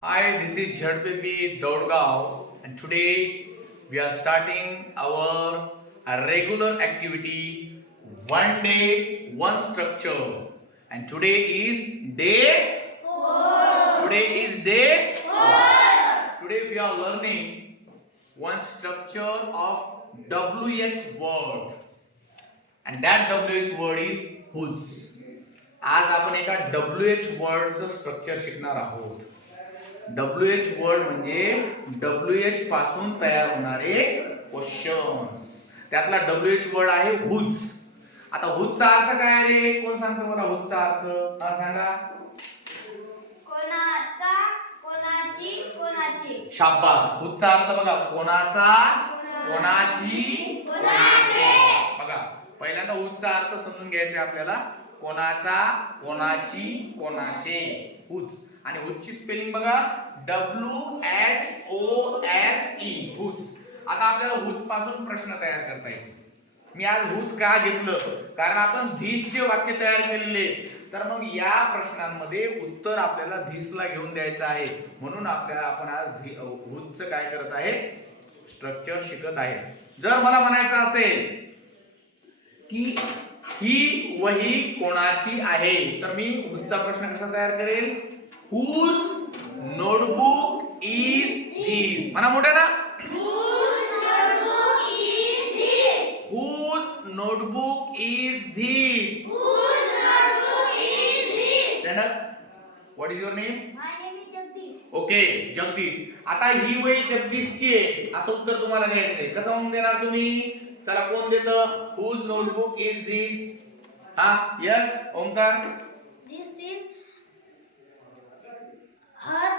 Hi, this is Jhadpipi Daudgaon and today we are starting our uh, regular activity one day, one structure. And today is day Today is day Today we are learning one structure of WH word. And that WH word is whose. आज आपण एका WH वर्डचं structure शिकणार आहोत W H word म्हणजे W H पासून तयार होणारे questions त्यातला डब्ल्यू एच वर्ड आहे हुज आता हुजचा अर्थ काय आहे रे? कोण सांगतो मला हुजचा अर्थ? हा सांगा. कोणाचा कोणाची कोणाची. शाबास. हुजचा अर्थ बघा. कोणाचा कोणाची कोणाचे बघा पहिल्यांदा हुजचा अर्थ समजून घ्यायचा आपल्याला. कोणाचा कोणाची कोणाचे. हुज आणि हुजची स्पेलिंग बघा. W H O S E whose आता आपल्याला हुजपासून प्रश्न तयार करता येईल मी आज हुज का घेतलं? कारण आपण धीसचे वाक्य तयार केलेले तर मग या प्रश्नांमध्ये उत्तर आपल्याला धीसला घेऊन द्यायचं आहे. म्हणून आपल्याला आपण आज धी- हुजचं काय करत आहे? स्ट्रक्चर शिकत आहे. जर मला म्हणायचं असेल की ही वही कोणाची आहे? तर मी पुढचा प्रश्न कसा तयार करेल? हुज नोटबुक इज दिस म्हणा मोठ्या ना whose notebook is this Stand up. What is name okay Jagdish आता ही वही जगदीशची आहे. असं उत्तर तुम्हाला द्यायचंय. कसं म्हणून देणार तुम्ही? चला कोण देतं? हुज नोटबुक इज दिस हा yes Omkar this is her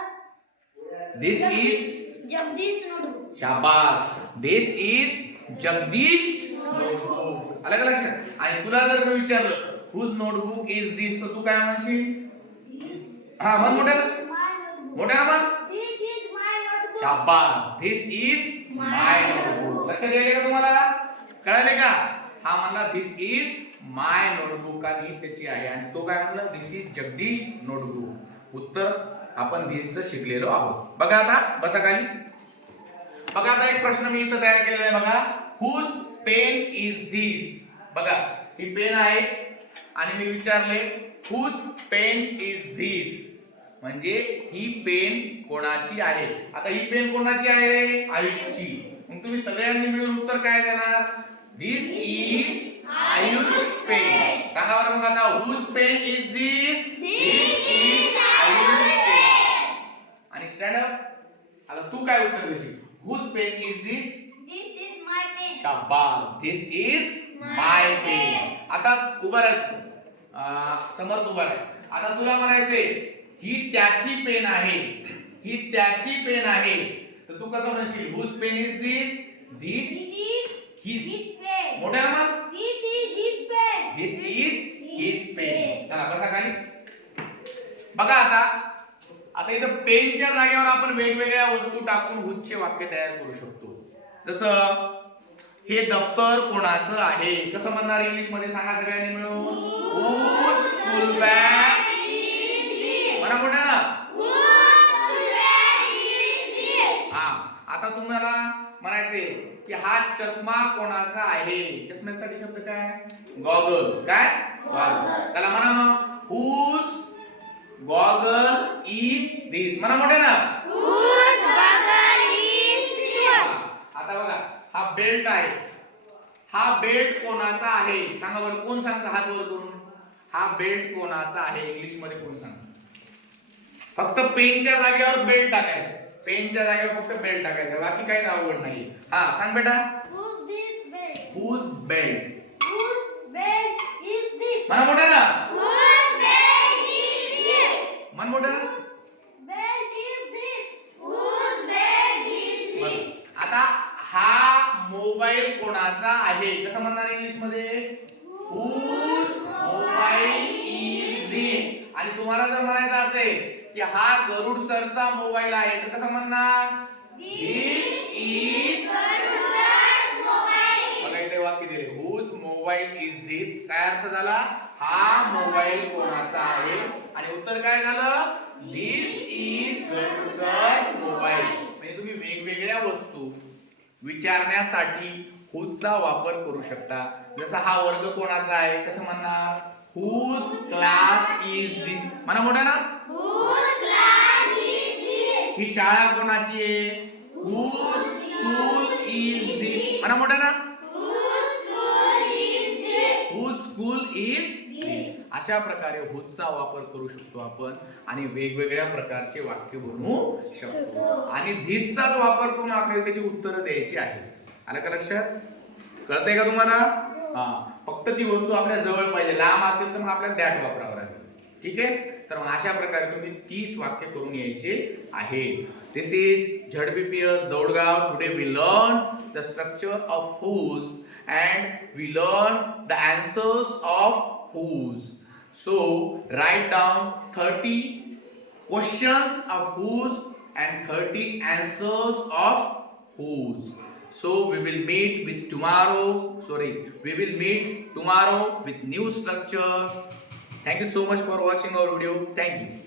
this is Jagdish notebook शाबास दिस इज जगदीश नोटबुक आलं का लक्षात आणि तुला जर मी विचारलं हुज नोटबुक इज दिस तर तू काय म्हणशील? हा म्हण मोठ्या माय नोटबुक मोठ्या ना म्हण दिस इज माय नोटबुक शाबास धिस इज माय नोटबुक लक्षात येईल का तुम्हाला? कळाले का? हा म्हणला धिस इज माय नोटबुक आणि त्याची आहे. आणि तो काय म्हणला धिस इज जगदीश नोटबुक उत्तर आपण धिसचं शिकलेलो आहोत. बघा आता बसा खाली. बघा आता एक प्रश्न मी इथं तयार केलेला आहे बघा. हुज पेन इज धिस बघा ही पेन आहे. आणि मी विचारले हुज पेन इज धिस म्हणजे ही पेन कोणाची आहे? आता ही पेन कोणाची आहे? आयुषची. मग तुम्ही सगळ्यांनी मिळून उत्तर काय देणार? दिस इज आयुष पेन सांगा बरं मग आता whose pen is this this is Ayush pen आणि स्टँड अप आता तू काय उत्तर देशील? Whose pen is this this is my pen शाबास. दिस इज माय पेन आता उभा राह अं, समर्थ उभा राह. आता तुला म्हणायचंय ही त्याची पेन आहे. ही त्याची पेन आहे. तर तू कसं म्हणशील? Whose pen is this this his मोठ्या ना this is his pen this is his pen चला बसा खाली. बघा आता आता इथं पेनच्या जागेवर आपण वेगवेगळ्या वस्तू टाकून हुजचे वाक्य तयार करू शकतो. जसं हे दप्तर कोणाचं आहे? कसं म्हणणार इंग्लिशमध्ये सांगा सगळ्यांनी मिळून. स्कूल बॅग म्हणा मोठ्या ना? हा आता तुम्हाला म्हणायचे की हा चष्मा चष्म्यासाठी शब्द काय? गॉगल काय? गॉगल चला म्हणा मग. हुज गॉगल इज दिस म्हणा मोठे ना आता बघा. हा बेल्ट आहे. हा बेल्ट कोणाचा आहे? सांगा बरं कोण सांगतं हात वर करून? हा बेल्ट कोणाचा आहे? इंग्लिशमध्ये कोण सांगतं? फक्त पेनच्या जागेवर बेल्ट टाकायचं. पेनच्या जागेवर फक्त बेल्ट टाकायचं. बाकी काही अवघड नाही हा सांग बेटा. Who's this belt? Whose belt Whose ना Whose ना? Whose बरं. this? आता हा मोबाईल कोणाचा आहे कसं म्हणणार इंग्लिशमध्ये हुज मोबाईल इज दिस आणि तुम्हाला जर म्हणायचं असेल की हा गरुड सरचा मोबाईल आहे तर कसं म्हणणार दिस इज वाक्य दिले हुज मोबाईल इज दिस. काय अर्थ झाला? हा मोबाईल कोणाचा आहे? आणि उत्तर काय झालं? दिस इज गरुड वेगवेगळ्या वस्तू विचारण्यासाठी हुजचा वापर करू शकता. जसा हा वर्ग कोणाचा आहे? कसं म्हणणार? हुज क्लास इज दिस म्हणा मोठा ना? ही शाळा कोणाची आहे? हुज स्कूल इज दिस म्हणा मोठा ना स्कूल इज. अशा प्रकारे हुजचा वापर करू शकतो आपण आणि वेगवेगळ्या प्रकारचे वाक्य बनवू शकतो. आणि धिसचाच वापर करून आपल्याला त्याची उत्तरं द्यायची आहेत. आलं का लक्षात? कळतंय का तुम्हाला? हा. फक्त ती वस्तू आपल्या जवळ पाहिजे. लांब असेल तर मग आपल्याला दॅट वापरावं ठीक आहे? तर अशा प्रकारे तुम्ही तीस वाक्य करून यायचे आहे. This is Z B P S Daudgaon today we learn the structure of whose and we learn the answers of whose so write down thirty questions of whose and thirty answers of whose so we will meet with tomorrow sorry we will meet tomorrow with new structure Thank you so much for watching our video. Thank you.